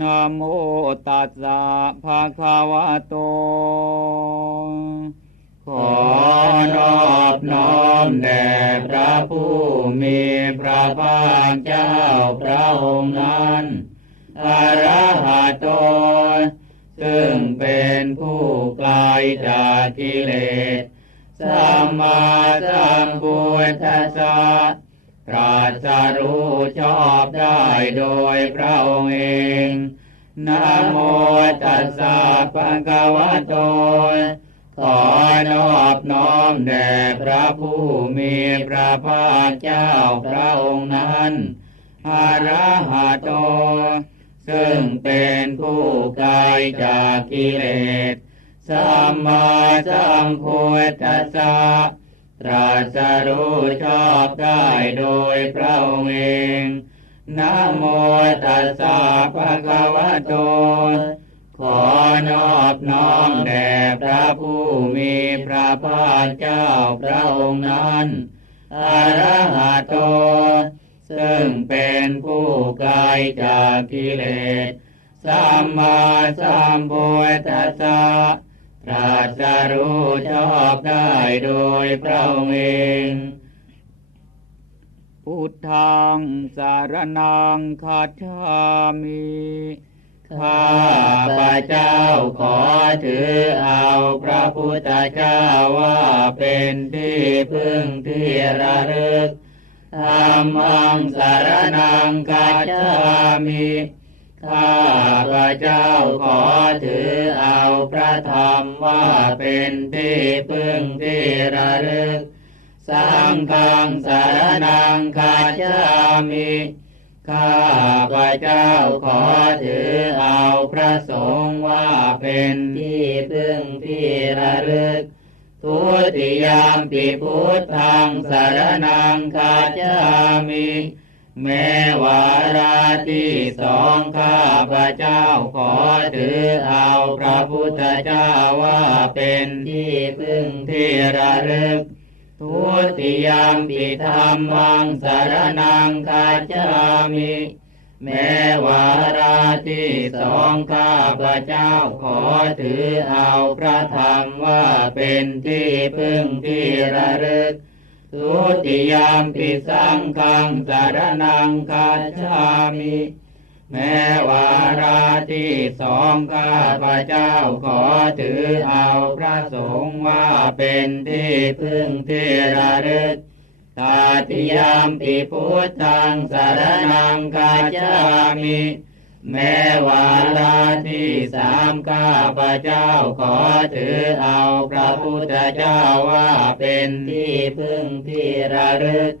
นะโมตัสสะภะคะวะโต ขอนอบน้อมแด่พระผู้มีพระภาคเจ้าพระองค์นั้นอรหัตโต ซึ่งเป็นผู้ไกลจากกิเลส สัมมาสัมพุทธัสสะ ตรัสรู้ชอบได้โดยพระองค์เองนะโมตัสสะภะคะวะโต ขอนอบน้อมแด่พระผู้มีพระภาคเจ้าพระองค์นั้นอรหัตโต ซึ่งเป็นผู้ไกลจากกิเลส สัมมาสัมพุทธัสสะ ตรัสรู้ชอบได้โดยพระองค์เองนะโมตัสสะภะคะวะโต ขอนอบน้อมแด่พระผู้มีพระภาคเจ้าพระองค์นั้นอรหัตโต ซึ่งเป็นผู้ไกลจากกิเลส สัมมาสัมพุทธัสสะ ตรัสรู้ชอบได้โดยพระองค์เองพุทธังสารนังคัจฉามิข้าพระเจ้าขอถือเอาพระพุทธเจ้าว่าเป็นที่พึ่งที่ระลึกธรรมังสารนังคัจฉามิ ข้าพระเจ้าขอถือเอาพระธรรมว่าเป็นที่พึ่งที่ระลึก สังฆังสารนังคัจามิข้าพระเจ้าขอถือเอาพระสงฆ์ว่าเป็นที่พึ่งที่ระลึก ทุติยามปิพุทธังสารนังคัจามิ แม้วาระที่สองข้าพระเจ้าขอถือเอาพระพุทธเจ้าว่าเป็นที่พึ่งที่ระลึก ทุติยามปิธรรมังสารนังคาจามิแม้วาระที่สองข้าพระเจ้าขอถือเอาพระธรรมว่าเป็นที่พึ่งที่ระลึก ทุติยามปิสังฆังสารนังคาจามิ แม้วาระที่สองข้าพระเจ้าขอถือเอาพระสงฆ์ว่าเป็นที่พึ่งที่ระลึกตาติยามปิพุทธังสารนังกาจามิ แม้วาระที่สามข้าพระเจ้าขอถือเอาพระพุทธเจ้าว่าเป็นที่พึ่งที่ระลึก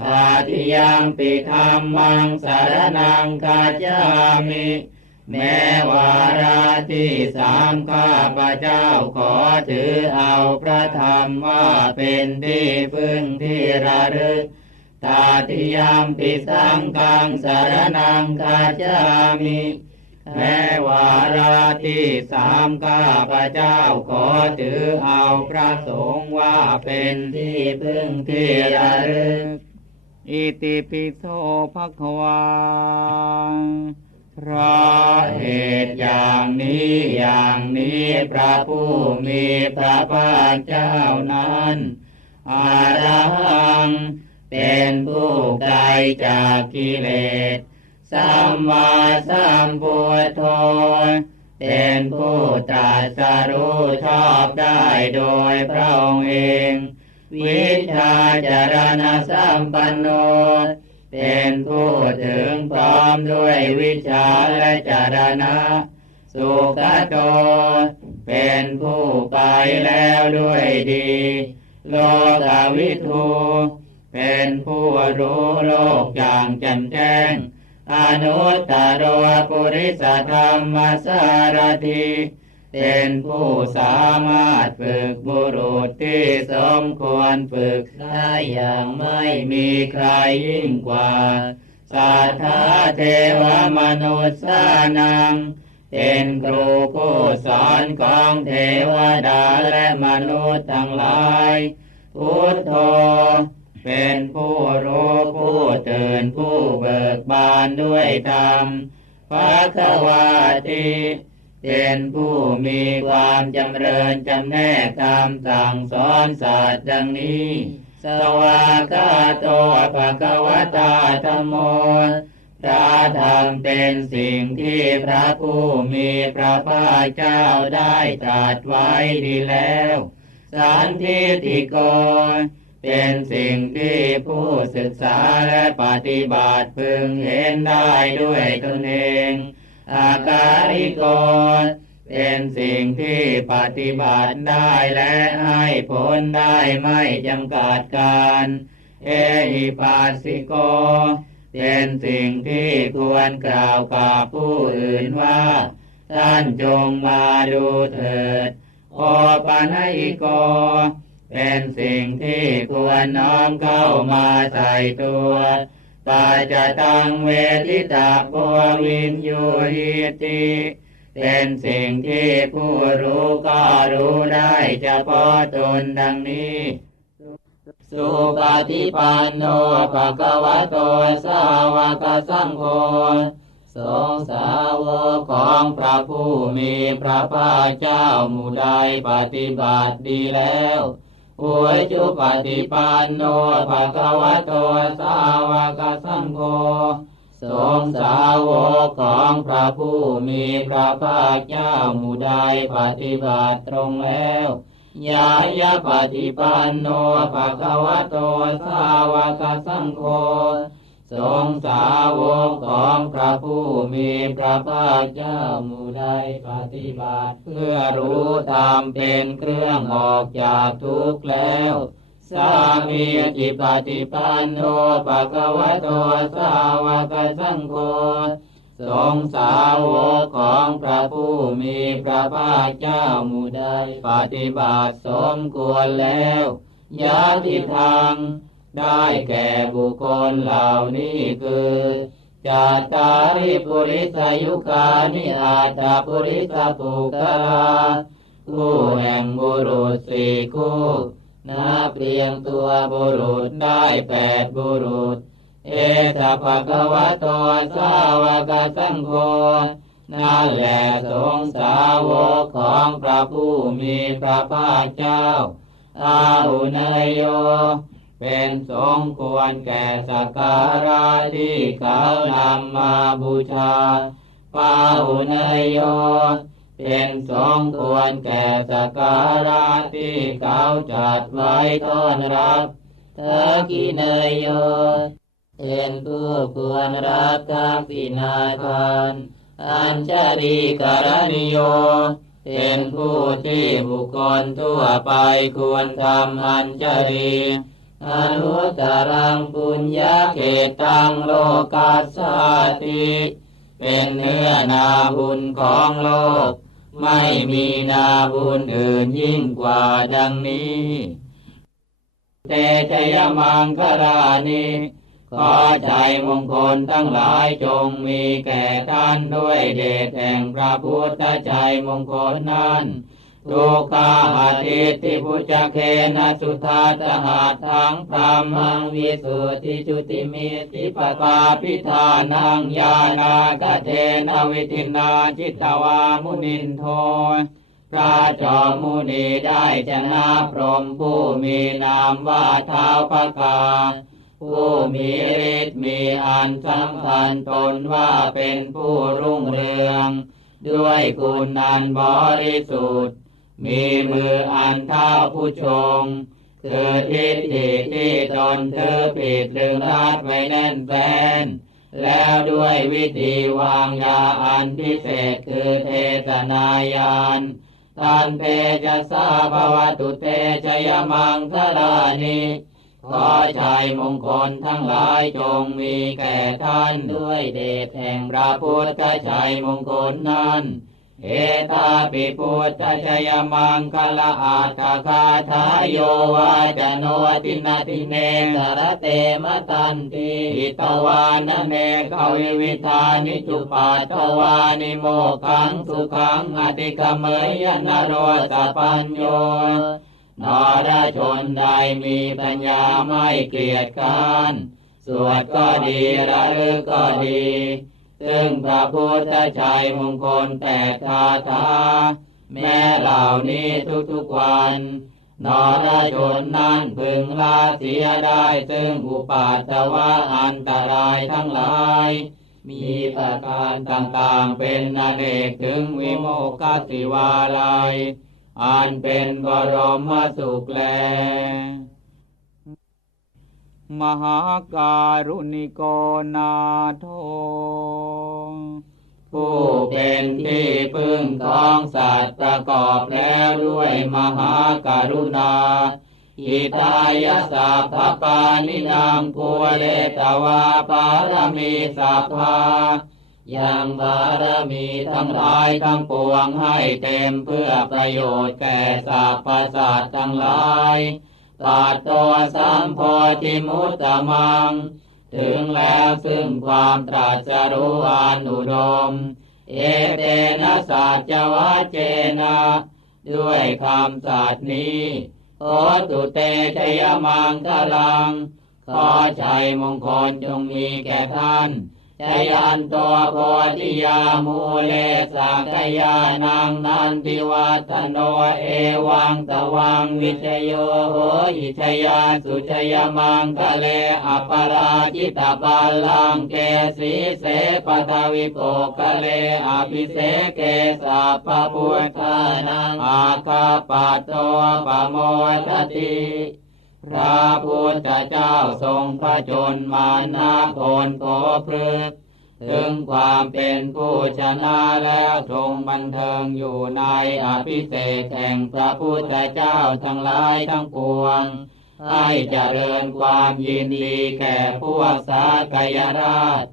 ตาติยามปิธรรมังสารนังคาจามิ แม้วาระที่สามข้าพระเจ้าขอถือเอาพระธรรมว่าเป็นที่พึ่งที่ระลึก ตาติยามปิสังฆังสารนังคาจามิแม้วาระที่สามข้าพระเจ้าขอถือเอาพระสงฆ์ว่าเป็นที่พึ่งที่ระลึก อิติปิโสภคะวาเพราะเหตุอย่างนี้อย่างนี้พระผู้มีพระภาคเจ้านั้นอารัง เป็นผู้ไกลจากกิเลส สัมมาสัมพุทโธเป็นผู้ตรัสรู้ชอบได้โดยพระองค์เอง วิชาจารณสัมปันโน เป็นผู้ถึงพร้อมด้วยวิชาและจารณะ สุขโต เป็นผู้ไปแล้วด้วยดี โลกวิทู เป็นผู้รู้โลกอย่างแจ่มแจ้ง อนุตตรปุริสธรรมสารทีเป็นผู้สามารถฝึกบุรุษที่สมควรฝึกได้อย่างไม่มีใครยิ่งกว่า สัทธาเทวมนุษย์สานัง เป็นครูผู้สอนของเทวดาและมนุษย์ทั้งหลายพุทโธ เป็นผู้รู้ผู้ตื่นผู้เบิกบานด้วยธรรมภะควาติเป็นผู้มีความจำเริญจำแนกคำสั่งสอนศาสตร์ดังนี้ สวากาโตภะคะวตาธรรมโมพระธรรมเป็นสิ่งที่พระผู้มีพระภาคเจ้าได้ตรัสไว้ดีแล้ว สันทิติโก เป็นสิ่งที่ผู้ศึกษาและปฏิบัติพึงเห็นได้ด้วยตนเอง อาการิโกเป็นสิ่งที่ปฏิบัติได้และให้ผลได้ไม่จำกัดการ เอหิปัสสิโก เป็นสิ่งที่ควรกล่าวกับผู้อื่นว่า ท่านจงมาดูเถิด โอปานิโก เป็นสิ่งที่ควรน้อมเข้ามาใส่ตัวปาจะตังเวทิตาโพวินยูหิติเป็นสิ่งที่ผู้รู้ก็รู้ได้เฉพาะตนดังนี้ สุปฏิปันโนภะคะวะโตสาวกสังโฆสงสาวกของพระผู้มีพระภาคเจ้าหมู่ใดปฏิบัติดีแล้ว อุจุปฏิปันโนภะคะวะโตสาวกสังโฆสงสาวกของพระผู้มีพระภาคเจ้าหมู่ใดปฏิบัติตรงแล้วยายาปฏิปันโนภะคะวะโตสาวกสังโฆ สงสาวกของพระผู้มีพระภาคเจ้าหมู่ใดปฏิบัติ เพื่อรู้ตามเป็นเครื่องออกจากทุกข์แล้วสามีจิปฏิปันโนภะคะวะโตสาวกสังโฆสงสาวกของพระผู้มีพระภาคเจ้าหมู่ใดปฏิบัติสมควรแล้วยาทิทาง ได้แก่บุคคลเหล่านี้คือจาตาริปุริสายุคานิอาตาปุริสปุกลาคู่แห่งบุรุษสี่คู่นับเรียงตัวบุรุษได้แปดบุรุษ เอตภะคะวะตสาวกสังโฆนั่นแหละสงสาวกของพระผู้มีพระภาคเจ้าอาหุเนยโย เป็นสงควรแก่สักการะที่เขานำมาบูชาปาหุเนยโยเป็นสงควรแก่สักการะที่เขาจัดไว้ต้อนรับเธอกิเนยโยเป็นผู้ควรรับทักษิณาทานอัญชรีกรณิโย เป็นผู้ที่บุคคลทั่วไปควรทำอัญชรี อนุตรังปุญญาเขตังโลกัสสาติ เป็นเนื้อนาบุญของโลก ไม่มีนาบุญอื่นยิ่งกว่าดังนี้เตชยมังคลานิขอใจมงคลทั้งหลายจงมีแก่ท่านด้วยเดชแห่งพระพุทธใจมงคลนั้น ทุกาอาทิติพุจเคนะสุทาตหาทังพรามังวิสุทธิจุติมิติปตาพิธานังญาณากเทนวิตินาจิตวามุนินโทพระจอมมุนีได้ชนะพรหมผู้มีนามว่าเท้าพกาผู้มีฤทธิ์มีอันสำคัญตนว่าเป็นผู้รุ่งเรือง ด้วยคุณอันบริสุทธิ์ มีมืออันเท่าผู้ชงคือทิฏฐิที่ตนเธอผิดลึงรัดไว้แน่นแฟน แล้วด้วยวิธีวางยาอันพิเศษคือเทศนายานทันเตจะสาภวตุเตชยมังคลานิขอชัยมงคลทั้งหลายจงมีแก่ท่านด้วยเดชแห่งพระพุทธชัยมงคลนั้น เอตาปิพุทธชยมังคลาอาคคาทายโยวาจโนตินาติเนสารเตมตันติอิตวานเนกวิวิธานิจุปัตตวานิโมขังสุขังอติกเมยนโรสปัญโยนรชนใดมีปัญญาไม่เกลียดค้านสวดก็ดีระลึกก็ดี ซึ่งพระพุทธชัยมงคลแปดคาถาแม้เหล่านี้ทุกๆวันนรชนนั้นพึงละเสียได้ซึ่งอุปาทวะอันตรายทั้งหลาย มีประการต่างๆเป็นอเนกถึงวิโมกขสิวาลัย อันเป็นบรมสุขแล มหาการุณิโกนาโท ผู้เป็นที่พึ่งของสัตว์ประกอบแล้วด้วยมหาการุณาอิตายาสัพพปานินางภูเลตวาปารมีสัพพายังบารมีทั้งหลายทั้งปวงให้เต็มเพื่อประโยชน์แก่สรรพสัตว์ทั้งหลายตัดตัวสัมโพธิมุตตะมัง ถึงแล้วซึ่งความตรัสรู้อนุดม เอเตนะสัจวัจเจนะ ด้วยคำสัตย์นี้โอตุเตชยมังคลัง ขอชัยมงคลจงมีแก่ท่าน ชยันตัวโพธิยามูเลสักยานังนันติวัตโนเอวังตวังวิชโยโหอิชยาสุชยมังคะเลอปราจิตาบาลังเกสีเสปทวิโปคะเลอภิเสเกสัพพพุทธานังอาคาปัตโตปโมทติ พระพุทธเจ้าทรงพระชนมานาคนโผพฤกถึงความเป็นผู้ชนะแล้วทรงบันเทิงอยู่ในอภิเศษแห่งพระพุทธเจ้าทั้งหลายทั้งปวง ให้เจริญความยินดีแก่พวกสากยราช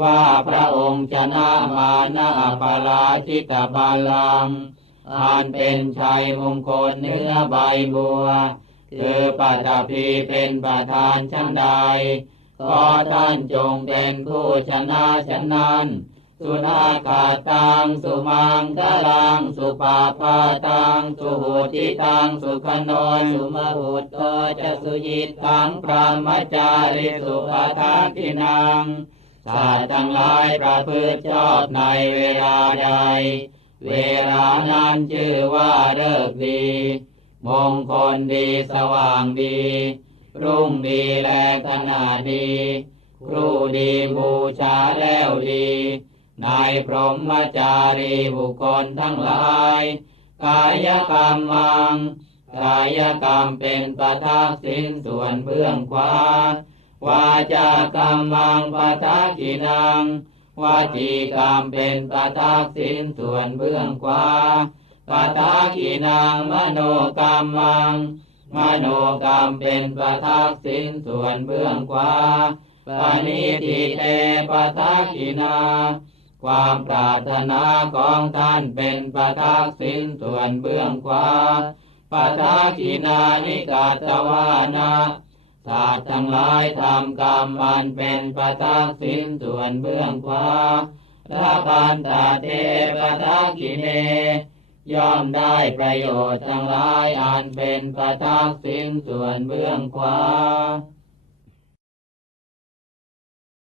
ว่าพระองค์ชนะมานาปาราชิตบาลังอันเป็นชัยมงคลเนื้อใบบัว คือปัตภีเป็นประธานชั้นใดขอท่านจงเป็นผู้ชนะชนั้น สุนาคาตังสุมังคลังสุปาปาตังสุหุติตังสุขโนสุมหุตโตจะสุยิตตังพระมจาริสุปทากินังสัตว์ทั้งหลายประพฤติชอบในเวลาใด เวลานั้นชื่อว่าเลิกษ์ดี มงคลดีสว่างดี รุ่งดีแลขนาดดี ครูดีบูชาแล้วดีนายพรหมจารีบุคคลทั้งหลาย กายกรรมมัง กายกรรมเป็นประทักษิณส่วนเบื้องขวาวาจากรรมังปัทากินังวาจีกรรมเป็นปัทักษิณส่วนเบื้องขวา ปัทากินังมโนกรรมัง มโนกรรมเป็นปัทักษิณส่วนเบื้องขวาปานิทิเตปัทักกินา ความปรารถนาของท่านเป็นปัทักษิณส่วนเบื้องขวาปัทักกินานิกาตวานาสัตว์ทั้งหลายทำกรรมมันเป็นปทักษิณส่วนเบื้องขวาละพันตาเทปทักกิเน ย่อมได้ประโยชน์ทั้งหลายอันเป็นประทักษิณส่วนเบื้องขวา